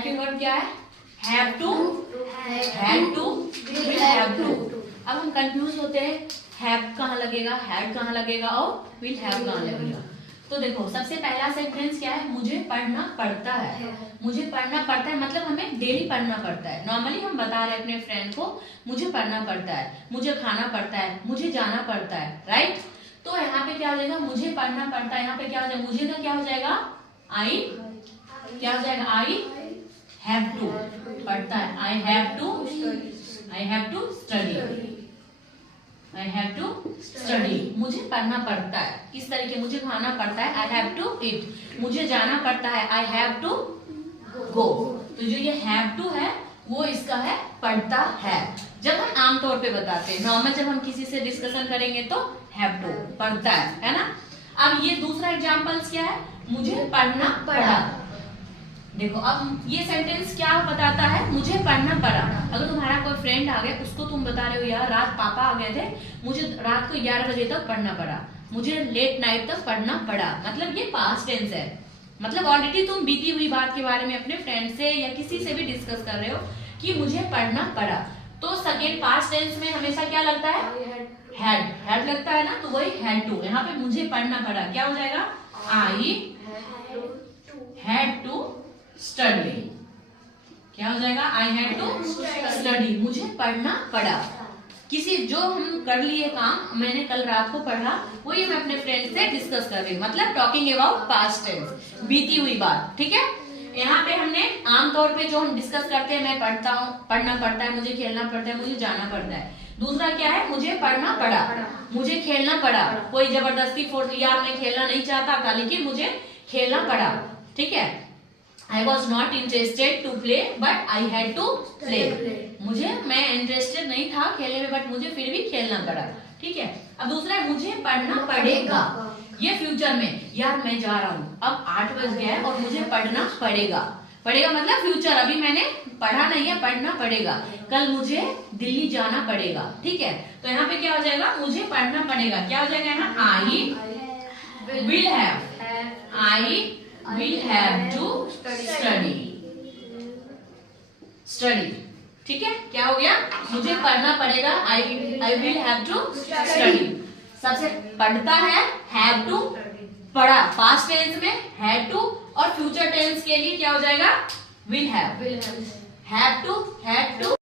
Helping verb क्या है? Have to, had to, will have to. अब हम कंफ्यूज होते हैं, हैव कहाँ लगेगा, हैड कहाँ लगेगा और विल हैव कहाँ लगेगा। तो देखो सबसे पहला सेंटेंस क्या है? मुझे पढ़ना पड़ता है। मुझे पढ़ना पड़ता है मतलब हमें डेली पढ़ना पड़ता है। नॉर्मली हम बता रहे हैं अपने फ्रेंड को मुझे पढ़ना पड़ता है, मुझे खाना पड़ता है, मुझे जाना पड़ता है, राइट। तो यहाँ पे क्या हो जाएगा? मुझे पढ़ना पड़ता है, यहाँ पे क्या हो जाएगा? मुझे का क्या हो जाएगा? आई, क्या हो जाएगा? आई हैव टू, पढ़ता है, I have to, I have to study, I have to study. मुझे पढ़ना पड़ता है, किस तरीके? मुझे खाना पड़ता है, आई हैव टू ईट। मुझे जाना पड़ता है, आई हैव टू गो। तो जो ये हैव टू है वो इसका है पढ़ता है। जब हम आमतौर पे बताते हैं, नॉर्मल जब हम किसी से डिस्कशन करेंगे तो हैव टू, पढ़ता है ना। अब ये दूसरा एग्जाम्पल्स क्या है? मुझे पढ़ना पड़ा। देखो अब ये सेंटेंस क्या बताता है? मुझे पढ़ना पड़ा। अगर तुम्हारा कोई फ्रेंड आ गया, उसको तुम बता रहे हो यार रात पापा आ गए थे, मुझे रात को 11 बजे तक पढ़ना पड़ा, मुझे लेट नाइट तक पढ़ना पड़ा, मतलब ये पास्ट टेंस है। मतलब ऑलरेडी तुम बीती हुई बात के बारे में अपने फ्रेंड से या किसी से भी डिस्कस कर रहे हो कि मुझे पढ़ना पड़ा। तो सेकेंड पास्ट टेंस में हमेशा क्या लगता है? हैड लगता है ना, तो वही हैड टू। यहाँ पे मुझे पढ़ना पड़ा क्या हो जाएगा? I had to study. क्या हो जाएगा? I had to study. मुझे पढ़ना पड़ा। किसी जो हम कर लिए काम, मैंने कल रात को पढ़ा, वही मैं अपने फ्रेंड से डिस्कस कर रही हूँ, मतलब टॉकिंग अबाउट पास्ट टेंस, बीती हुई बात। ठीक है, यहाँ पे हमने आमतौर पे जो हम डिस्कस करते हैं, मैं पढ़ता हूँ, पढ़ना पड़ता है, मुझे खेलना पड़ता है, मुझे जाना पड़ता है। दूसरा क्या है? मुझे पढ़ना पड़ा, मुझे खेलना पड़ा। कोई जबरदस्ती फोर्स लिया, आपने खेलना नहीं चाहता था लेकिन मुझे खेलना पड़ा। ठीक है, I was not interested to play but I had to play. मैं इंटरेस्टेड नहीं था खेलने में, बट मुझे फिर भी खेलना पड़ा। ठीक है, अब दूसरा है मुझे पढ़ना पड़ेगा। ये फ्यूचर में, यार मैं जा रहा हूँ, अब 8 बज गया है और मुझे पढ़ना पड़ेगा। पड़ेगा मतलब फ्यूचर, अभी मैंने पढ़ा नहीं है, पढ़ना पड़ेगा। कल मुझे दिल्ली जाना पड़ेगा। ठीक है, तो यहाँ पे क्या हो जाएगा? मुझे पढ़ना पड़ेगा। क्या हो जाएगा यहाँ? I will have, I will have to study। ठीक है, क्या हो गया? मुझे पढ़ना पड़ेगा, I will have to study। सबसे पढ़ता है have to, पढ़ा पास्ट टेंस में had to, और फ्यूचर टेंस के लिए क्या हो जाएगा? will have to, had to